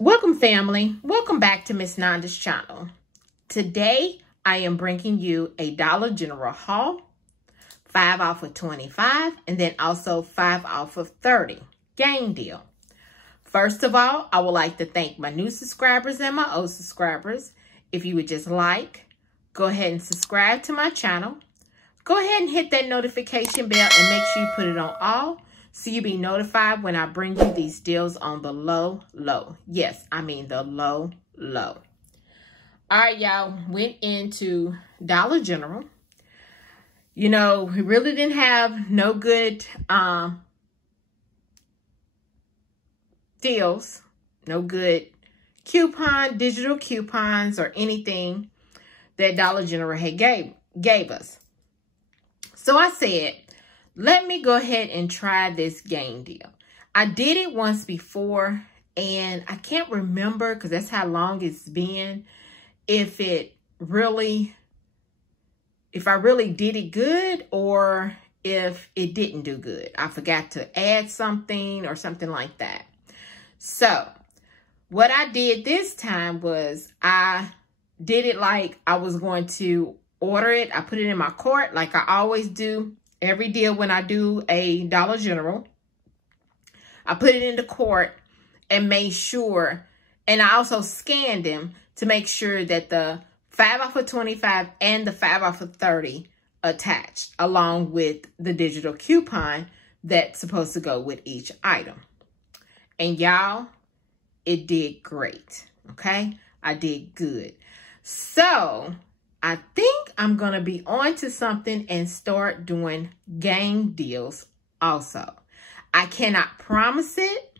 Welcome family, welcome back to Miss Nanda's channel. Today I am bringing you a Dollar General haul, 5 off of 25 and then also 5 off of 30 game deal. First of all, I would like to thank my new subscribers and my old subscribers. If you would just go ahead and subscribe to my channel. Go ahead and hit that notification bell and make sure you put it on all, so you'll be notified when I bring you these deals on the low. Yes, I mean the low. All right, y'all, went into Dollar General. You know, we really didn't have no good deals, no good digital coupons or anything that Dollar General had gave us. So I said, let me go ahead and try this game deal. I did it once before, and I can't remember because that's how long it's been. If I really did it good or if it didn't do good. I forgot to add something or something like that. So what I did this time was I did it like I was going to order it. I put it in my cart like I always do. Every deal when I do a Dollar General, I put it in the cart and made sure, and I also scanned them to make sure that the 5 off of 25 and the 5 off of 30 attached, along with the digital coupon that's supposed to go with each item. And y'all, it did great, okay? I did good. So I think I'm going to be on to something and start doing game deals also. I cannot promise it,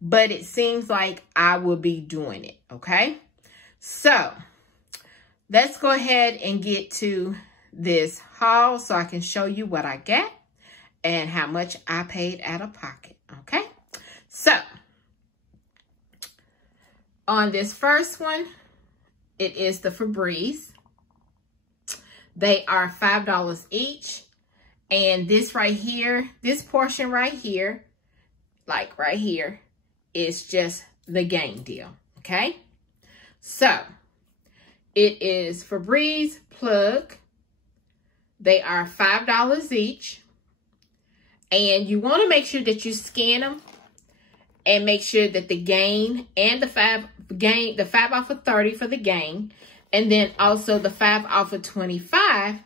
but it seems like I will be doing it, okay? So let's go ahead and get to this haul so I can show you what I got and how much I paid out of pocket, okay? So on this first one, it is the Febreze. They are $5 each. And this right here, this portion right here, like right here, is just the game deal, okay? So, it is Febreze Plug. They are $5 each. And you want to make sure that you scan them and make sure that the gain and the 5 off of 30 for the gain, and then also the 5 off of 25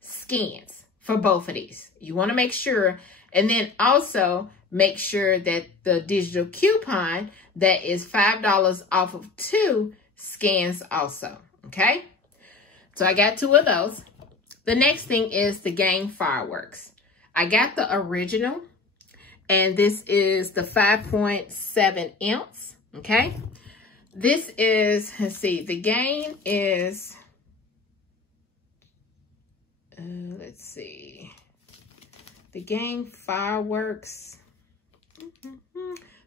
scans for both of these. You want to make sure, and then also make sure that the digital coupon that is $5 off of 2 scans also, okay? So I got 2 of those. The next thing is the game fireworks. I got the original, and this is the 5.7 ounce, okay? This is, let's see, the game is, let's see, the game fireworks,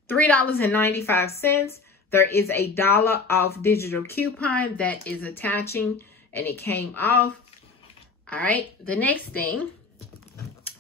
$3.95. There is a $1 off digital coupon that is attaching, and it came off. All right, the next thing,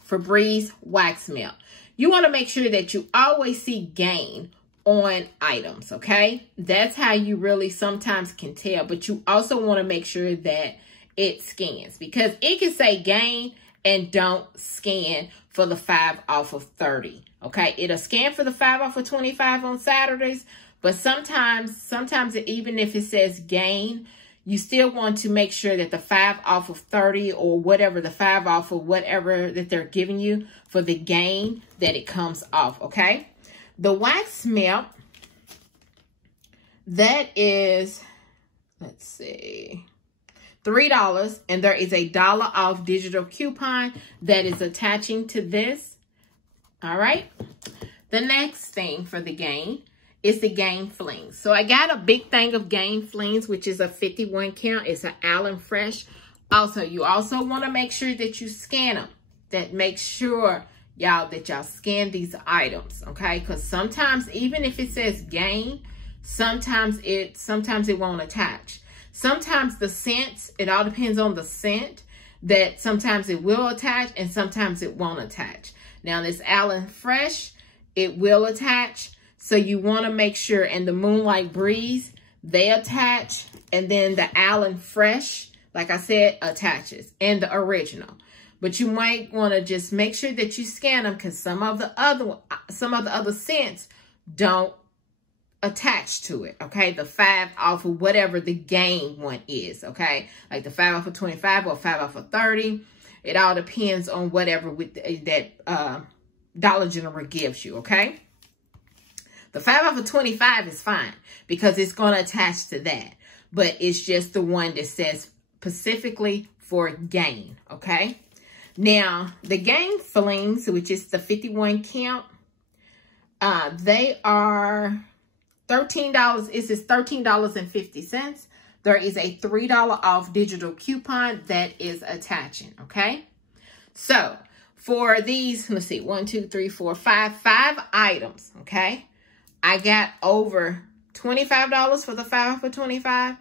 Febreze wax melt. You want to make sure that you always see gain on items, okay? That's how you really sometimes can tell, but you also want to make sure that it scans, because it can say gain and don't scan for the 5 off of 30, okay? It'll scan for the 5 off of 25 on Saturdays, but sometimes even if it says gain, you still want to make sure that the 5 off of 30 or whatever, the 5 off of whatever that they're giving you for the gain, that it comes off, okay? The wax melt, that is, let's see, $3, and there is a $1 off digital coupon that is attaching to this. All right. The next thing for the game is the game flings. So I got a big thing of game flings, which is a 51 count. It's an Allen Fresh. Also, you also want to make sure that you scan them. That makes sure, y'all, that y'all scan these items, okay? Because sometimes, even if it says gain, sometimes it won't attach. Sometimes the scents, it all depends on the scent, that sometimes it will attach and sometimes it won't attach. Now, this Allen Fresh, it will attach. So you want to make sure, and the Moonlight Breeze, they attach. And then the Allen Fresh, like I said, attaches. And the original. But you might want to just make sure that you scan them, because some of the other scents don't attach to it, okay? The 5 off of whatever the Gain one is, okay? Like the 5 off of 25 or 5 off of 30. It all depends on whatever that Dollar General gives you, okay? The 5 off of 25 is fine because it's going to attach to that. But it's just the one that says specifically for Gain, okay? Now, the Gain Flings, which is the 51 count, they are $13. It says $13.50. There is a $3 off digital coupon that is attaching, okay? So, for these, let's see, 1, 2, 3, 4, 5 items, okay? I got over $25 for the 5 off of 25,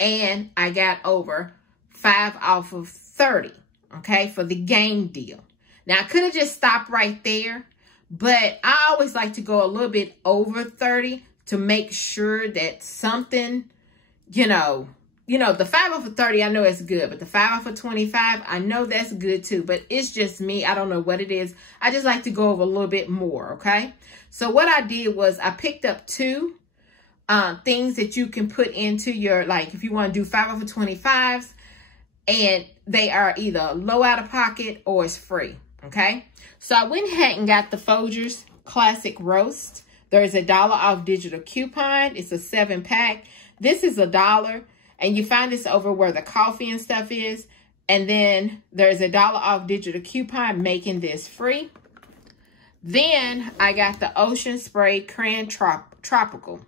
and I got over 5 off of 30, okay, for the Gain deal. Now, I could have just stopped right there, but I always like to go a little bit over 30 to make sure that something, you know, the 5 off of 30, I know it's good, but the 5 off of 25, I know that's good too, but it's just me. I don't know what it is. I just like to go over a little bit more, okay? So what I did was I picked up 2 things that you can put into your, like, if you want to do 5 off of 25s, and they are either low out of pocket or it's free, okay? So I went ahead and got the Folgers Classic Roast. There's a $1 off digital coupon. It's a 7-pack. This is $1, and you find this over where the coffee and stuff is. And then there's a $1 off digital coupon making this free. Then I got the Ocean Spray Crayon Tropical.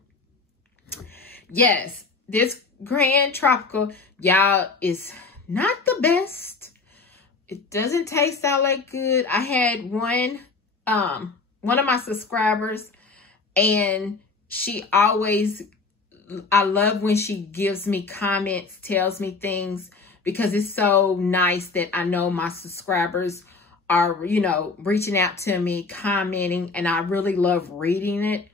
Yes, this Crayon Tropical, y'all, is not the best. It doesn't taste all that good. I had one of my subscribers, and she always, I love when she gives me comments, tells me things, because it's so nice that I know my subscribers are, you know, reaching out to me, commenting, and I really love reading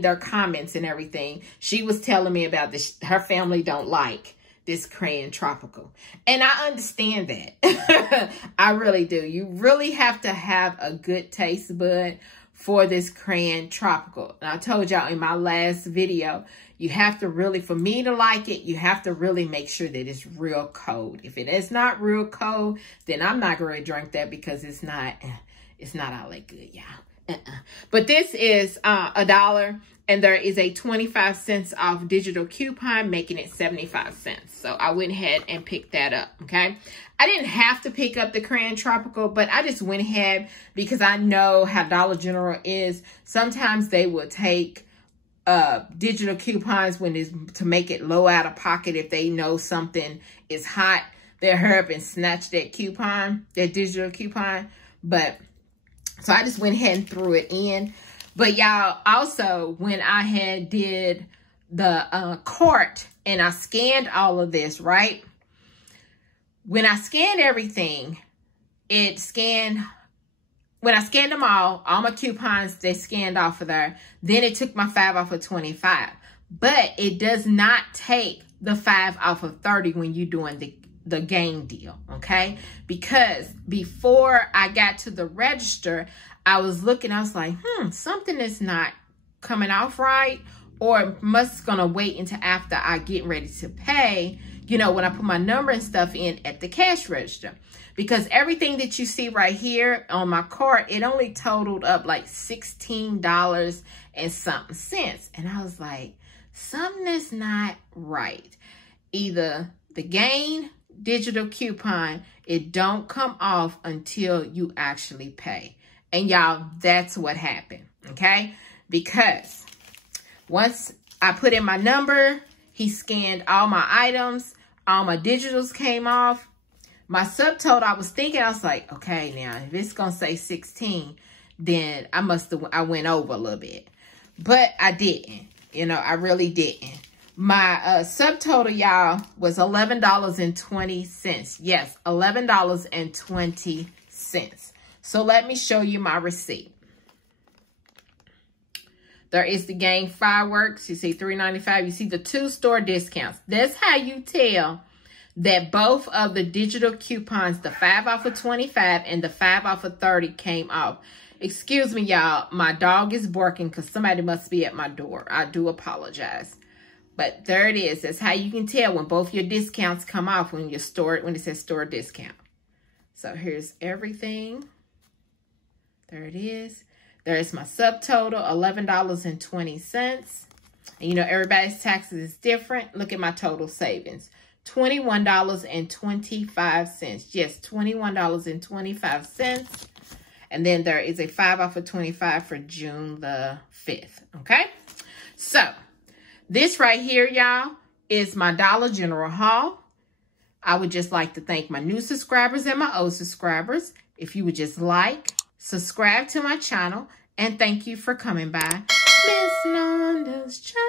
their comments and everything. She was telling me about this. Her family don't like this Crayon Tropical. And I understand that. I really do. You really have to have a good taste bud for this Crayon Tropical. And I told y'all in my last video, you have to really, for me to like it, you have to really make sure that it's real cold. If it is not real cold, then I'm not going to drink that, because it's not all that good, y'all. But this is $1, and there is a 25 cents off digital coupon, making it 75 cents. So I went ahead and picked that up, okay? I didn't have to pick up the Crayon Tropical, but I just went ahead because I know how Dollar General is. Sometimes they will take digital coupons when it's to make it low out of pocket. If they know something is hot, they'll hurry up and snatch that coupon, that digital coupon. But so I just went ahead and threw it in. But y'all, also, when I had did the cart and I scanned all of this, right? When I scanned everything, it scanned, when I scanned them all my coupons, they scanned off of there. Then it took my 5 off of 25. But it does not take the 5 off of 30 when you're doing the Gain deal, okay? Because before I got to the register, I was looking, I was like, something is not coming off right, or it must gonna wait until after I get ready to pay, you know, when I put my number and stuff in at the cash register. Because everything that you see right here on my cart, it only totaled up like $16 and something cents. And I was like, something is not right. Either the Gain digital coupon, it don't come off until you actually pay. And y'all, that's what happened, okay? Because once I put in my number, he scanned all my items, all my digitals came off. My subtotal, I was thinking, I was like, okay, now, if it's going to say 16, then I went over a little bit. But I didn't, you know, I really didn't. My subtotal, y'all, was $11.20. Yes, $11.20. So let me show you my receipt. There is the gang fireworks. You see $3.95. You see the 2 store discounts. That's how you tell that both of the digital coupons, the 5 off of 25 and the 5 off of 30, came off. Excuse me, y'all. My dog is barking because somebody must be at my door. I do apologize. But there it is. That's how you can tell when both your discounts come off when it says store discount. So here's everything. There it is. There's my subtotal, $11.20. And you know, everybody's taxes is different. Look at my total savings. $21.25. Yes, $21.25. And then there is a 5 off of 25 for June the 5th. Okay? So, this right here, y'all, is my Dollar General haul. I would just like to thank my new subscribers and my old subscribers. If you would just like, subscribe to my channel, and thank you for coming by Miss Nonda's channel.